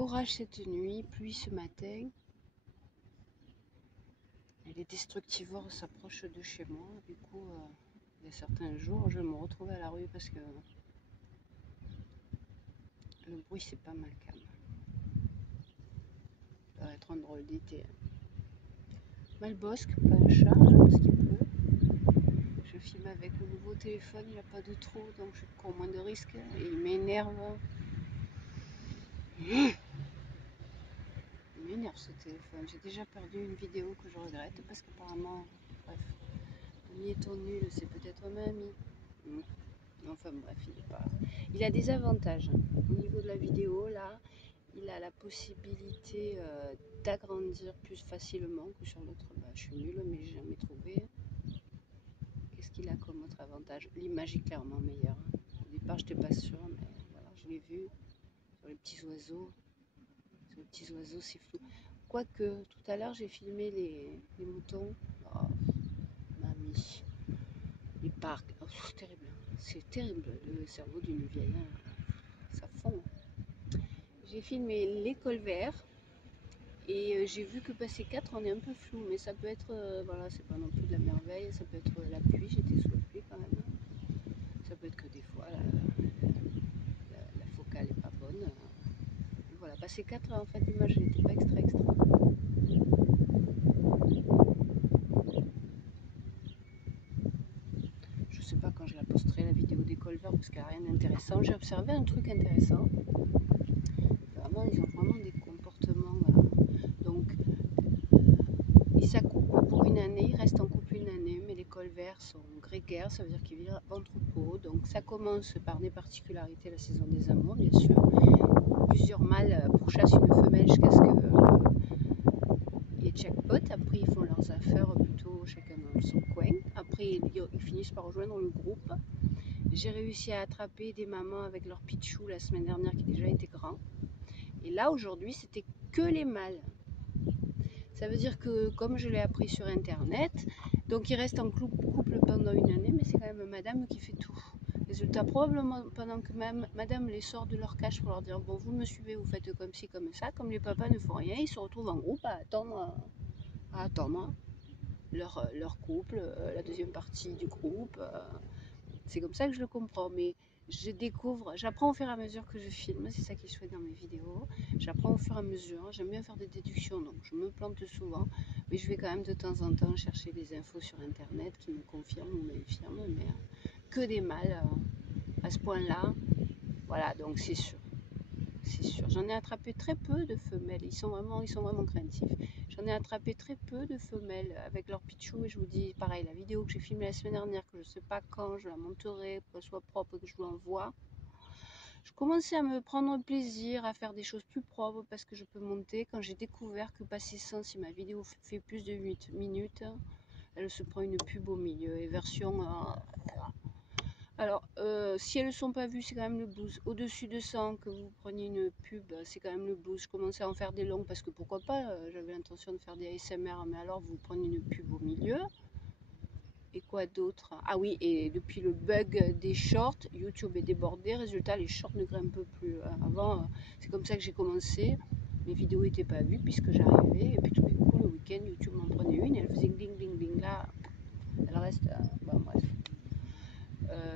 Orage cette nuit, pluie ce matin. Et les destructivores s'approchent de chez moi. Du coup, il y a certains jours, je vais me retrouver à la rue parce que le bruit c'est pas mal calme. Ça va être un drôle d'été. Malbosque, pas un chat, parce qu'il pleut. Je filme avec le nouveau téléphone, il n'y a pas de trou, donc je cours moins de risques. Et il m'énerve. Il m'énerve ce téléphone. J'ai déjà perdu une vidéo que je regrette parce qu'apparemment, bref, ami étant nul, c'est peut-être ma amie. Enfin bref, il a des avantages. Au niveau de la vidéo, là, il a la possibilité d'agrandir plus facilement que sur l'autre. Je suis nulle, mais j'ai jamais trouvé. Qu'est-ce qu'il a comme autre avantage? L'image est clairement meilleure. Au départ, je n'étais pas sûre, mais voilà, je l'ai vu sur les petits oiseaux. Sur les petits oiseaux, c'est flou. Quoique, tout à l'heure, j'ai filmé les moutons. Oh, mamie. Les parcs. Oh, c'est terrible. C'est terrible, le cerveau d'une vieille. Ça fond. J'ai filmé les colverts. Et j'ai vu que passer 4, on est un peu flou, mais ça peut être, voilà, c'est pas non plus de la merveille, ça peut être la pluie, j'étais sous la pluie quand même. Ça peut être que des fois, la focale est pas bonne. Voilà, passer 4, en fait, l'image n'était pas extra. Je sais pas quand je la posterai, la vidéo des colverts, parce qu'il n'y a rien d'intéressant. J'ai observé un truc intéressant. Vraiment, ils ont vraiment des comportements, donc ils s'accouplent pour une année, ils restent en couple une année, mais les colverts sont grégaires, ça veut dire qu'ils vivent en troupeau. Donc ça commence par des particularités, la saison des amours, bien sûr. Plusieurs mâles pourchassent une femelle jusqu'à ce qu'il y ait jackpot. Après, ils font leurs affaires plutôt chacun dans son coin. Après, ils finissent par rejoindre le groupe. J'ai réussi à attraper des mamans avec leur pitchou la semaine dernière qui déjà était grand. Et là, aujourd'hui, c'était que les mâles. Ça veut dire que, comme je l'ai appris sur internet, donc ils restent en couple pendant une année, mais c'est quand même madame qui fait tout. Résultat, probablement pendant que même madame les sort de leur cache pour leur dire bon, vous me suivez, vous faites comme ci, comme ça, comme les papas ne font rien, ils se retrouvent en groupe à attendre leur couple, la deuxième partie du groupe. C'est comme ça que je le comprends, mais je découvre, j'apprends au fur et à mesure que je filme, c'est ça qui est chouette dans mes vidéos, j'apprends au fur et à mesure, j'aime bien faire des déductions, donc je me plante souvent, mais je vais quand même de temps en temps chercher des infos sur internet qui me confirment ou m'infirment, mais que des mâles à ce point-là, voilà, donc c'est sûr. C'est sûr, j'en ai attrapé très peu de femelles, ils sont vraiment craintifs. J'en ai attrapé très peu de femelles avec leur pitchou et je vous dis pareil, la vidéo que j'ai filmée la semaine dernière, que je ne sais pas quand, je la monterai pour qu'elle soit propre et que je vous l'envoie. Je commençais à me prendre plaisir à faire des choses plus propres parce que je peux monter. Quand j'ai découvert que passé 100, si ma vidéo fait plus de 8 minutes, elle se prend une pub au milieu et version... Alors, si elles ne sont pas vues, c'est quand même le blues. Au-dessus de 100, que vous preniez une pub, c'est quand même le blues. Je commençais à en faire des longues parce que pourquoi pas, j'avais l'intention de faire des ASMR, mais alors vous prenez une pub au milieu. Et quoi d'autre? Ah oui, et depuis le bug des shorts, YouTube est débordé. Résultat, les shorts ne grimpent plus. Avant, c'est comme ça que j'ai commencé. Les vidéos n'étaient pas vues puisque j'arrivais. Et puis tout d'un coup, le week-end, YouTube m'en prenait une et elle faisait ding ding ding là. Elle reste. Bon, bref.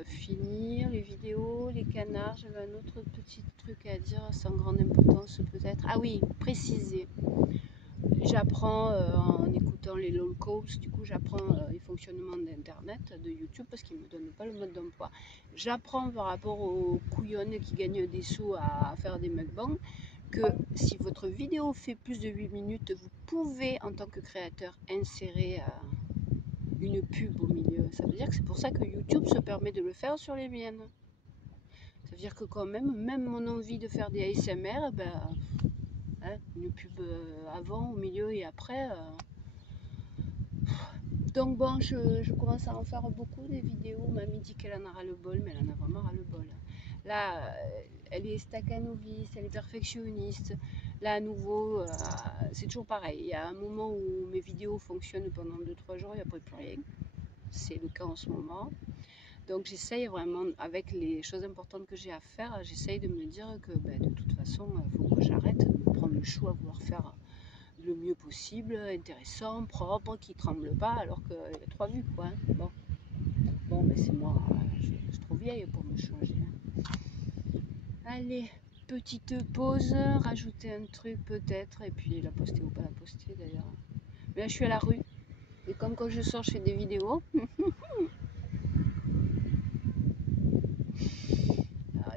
Finir les vidéos, les canards, j'avais un autre petit truc à dire sans grande importance peut-être. Ah oui, préciser. J'apprends en écoutant les lol calls, du coup j'apprends les fonctionnements d'internet, de YouTube parce qu'ils ne me donnent pas le mode d'emploi. J'apprends par rapport aux couillonnes qui gagnent des sous à faire des mukbangs que si votre vidéo fait plus de 8 minutes, vous pouvez en tant que créateur insérer une pub au milieu. Ça veut dire que c'est pour ça que YouTube se permet de le faire sur les miennes. Ça veut dire que quand même mon envie de faire des ASMR, une pub avant, au milieu et après. Donc bon, je commence à en faire beaucoup des vidéos. Mamie dit qu'elle en a ras le bol, mais elle en a vraiment ras le bol. Là, elle est staccanoviste, elle est perfectionniste. Là, à nouveau, c'est toujours pareil. Il y a un moment où mes vidéos fonctionnent pendant 2-3 jours et après plus rien. C'est le cas en ce moment. Donc j'essaye vraiment, avec les choses importantes que j'ai à faire, j'essaye de me dire que de toute façon, il faut que j'arrête de prendre le chou à vouloir faire le mieux possible, intéressant, propre, qui tremble pas, alors qu'il y a 3 vues quoi. Bon c'est moi, je suis trop vieille pour me changer. Allez, petite pause, rajouter un truc peut-être, et puis la poster ou pas la poster d'ailleurs. Mais là je suis à la rue, et comme quand je sors je fais des vidéos.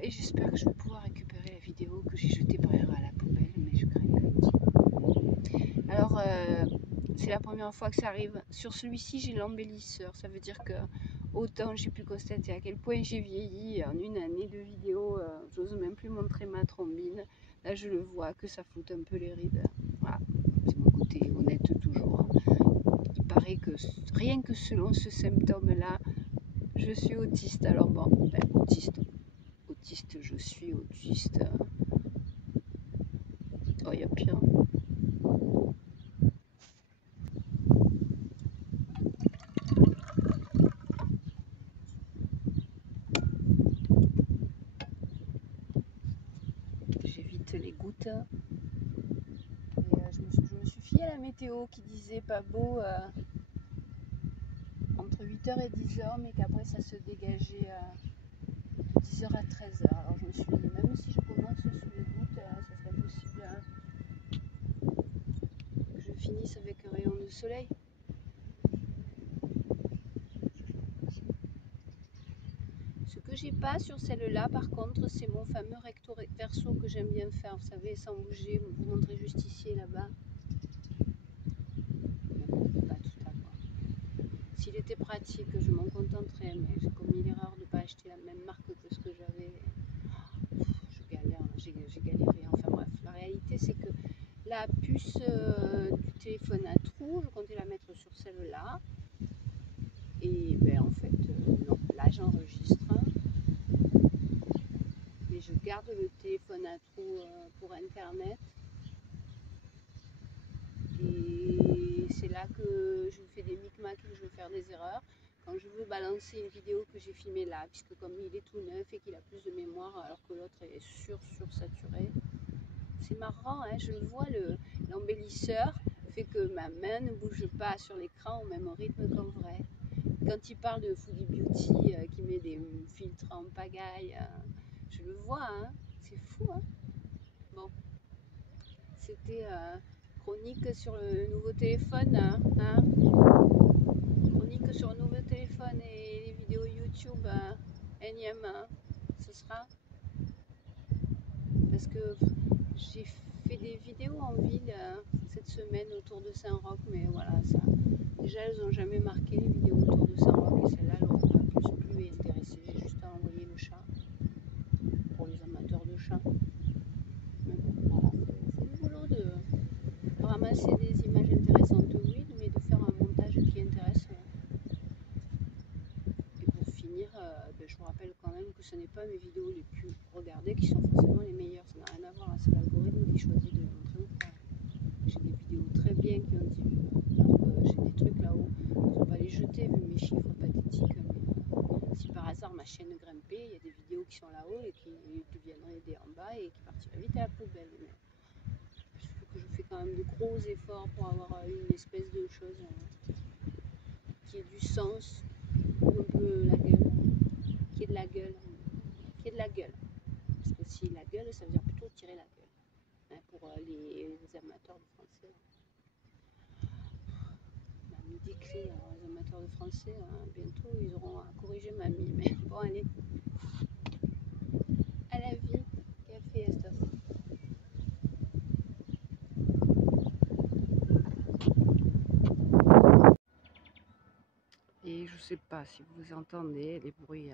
Et j'espère que je vais pouvoir récupérer la vidéo que j'ai jetée par erreur à la poubelle, mais je crains que... Alors, c'est la première fois que ça arrive. Sur celui-ci, j'ai l'embellisseur. Ça veut dire que autant j'ai pu constater à quel point j'ai vieilli en une année de vidéo. J'ose même plus montrer ma trombine. Là, je le vois que ça fout un peu les rides. Voilà, c'est mon côté honnête toujours. Il paraît que rien que selon ce symptôme-là, je suis autiste. Alors bon, autiste, je suis autiste. Oh, il y a pire. J'évite les gouttes. Et je me suis fiée à la météo qui disait pas beau entre 8h et 10h, mais qu'après ça se dégageait de 10h à 13h. Alors je me suis dit, même si je commence sous les gouttes, ça serait possible que je finisse avec un rayon de soleil. Ce que j'ai pas sur celle-là, par contre, c'est mon fameux recto verso que j'aime bien faire, vous savez, sans bouger, vous montrer juste ici et là-bas. Pas tout avoir. S'il était pratique, je m'en contenterais, mais j'ai commis l'erreur de ne pas acheter la même marque que ce que j'avais. Je galère, j'ai galéré. Enfin bref, la réalité c'est que la puce du téléphone à trous, je comptais la mettre sur celle-là. Et en fait, non, là j'enregistre. Mais je garde le téléphone à trous pour internet. Et c'est là que je fais des micmacs et que je vais faire des erreurs. Quand je veux balancer une vidéo que j'ai filmée là, puisque comme il est tout neuf et qu'il a plus de mémoire alors que l'autre est sursaturé, c'est marrant, hein, je le vois, l'embellisseur fait que ma main ne bouge pas sur l'écran au même rythme qu'en vrai. Quand il parle de Foodie Beauty qui met des filtres en pagaille, je le vois, hein, c'est fou. Hein. Bon, c'était chronique sur le nouveau téléphone. Hein. Chronique sur le nouveau téléphone et les vidéos YouTube énième, ce sera. Parce que j'ai fait des vidéos en ville cette semaine autour de Saint-Roch, mais voilà, ça. Déjà, elles n'ont jamais marqué les vidéos autour de Saint-Roch et celle-là, elles n'auront pas plus plu et intéressé. J'ai juste à envoyer le chat pour les amateurs de chats. Mais bon, voilà, c'est le boulot de ramasser des images intéressantes, oui, mais de faire un montage qui intéresse. Et pour finir, je vous rappelle quand même que ce n'est pas mes vidéos les plus regardées qui sont forcément les meilleures. Ça n'a rien à voir, c'est l'algorithme qui choisit de les montrer ou pas. J'ai des vidéos très bien qui ont 10 vues, alors que j'ai des trucs là-haut. Je ne vais pas les jeter vu mes chiffres pathétiques, mais si par hasard ma chaîne grimpait, il y a des vidéos qui sont là-haut et qui deviendraient des en bas et qui partiraient vite à la poubelle. Mais je trouve que je fais quand même de gros efforts pour avoir une espèce de chose qui ait du sens, ou un peu la gueule, qui ait de la gueule, qui ait de la gueule. Parce que si la gueule, ça veut dire plutôt tirer la gueule. Hein, pour les amateurs de français. Mamie décrit, alors les amateurs de français, bientôt ils auront à corriger mamie. Mais bon, allez, à la vie, café, estos. Et je sais pas si vous entendez les bruits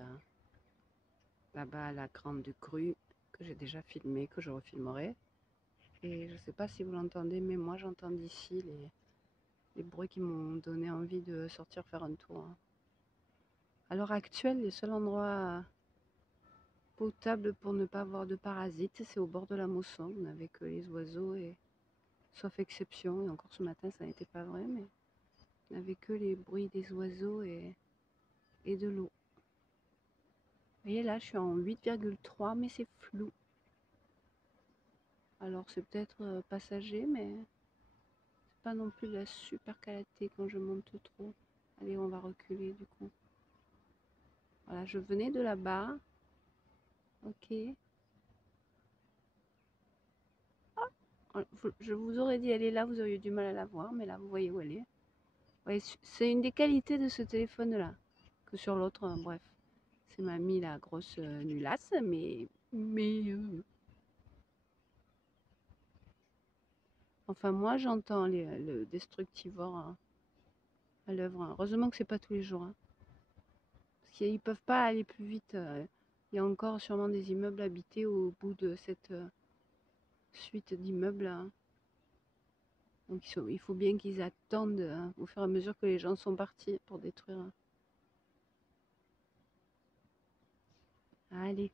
là-bas à la grande crue que j'ai déjà filmé, que je refilmerai. Et je sais pas si vous l'entendez, mais moi j'entends d'ici les bruits qui m'ont donné envie de sortir faire un tour. À l'heure actuelle, les seuls endroits potable pour ne pas avoir de parasites, c'est au bord de la Mosson. On n'avait que les oiseaux, et sauf exception, et encore ce matin ça n'était pas vrai, mais on n'avait que les bruits des oiseaux et de l'eau. Vous voyez là, je suis en 8,3, mais c'est flou. Alors c'est peut-être passager, mais c'est pas non plus de la super qualité quand je monte trop. Allez, on va reculer du coup. Voilà, je venais de là-bas. Ok. Je vous aurais dit elle est là, vous auriez du mal à la voir, mais là vous voyez où elle est. Ouais, c'est une des qualités de ce téléphone-là, que sur l'autre, bref. C'est m'a mis la grosse nulasse, mais enfin moi j'entends le Destructivore à l'œuvre, hein. Heureusement que c'est pas tous les jours, hein. Parce qu'ils peuvent pas aller plus vite. Il y a encore sûrement des immeubles habités au bout de cette suite d'immeubles, hein. Donc il faut bien qu'ils attendent au fur et à mesure que les gens sont partis pour détruire. Allez.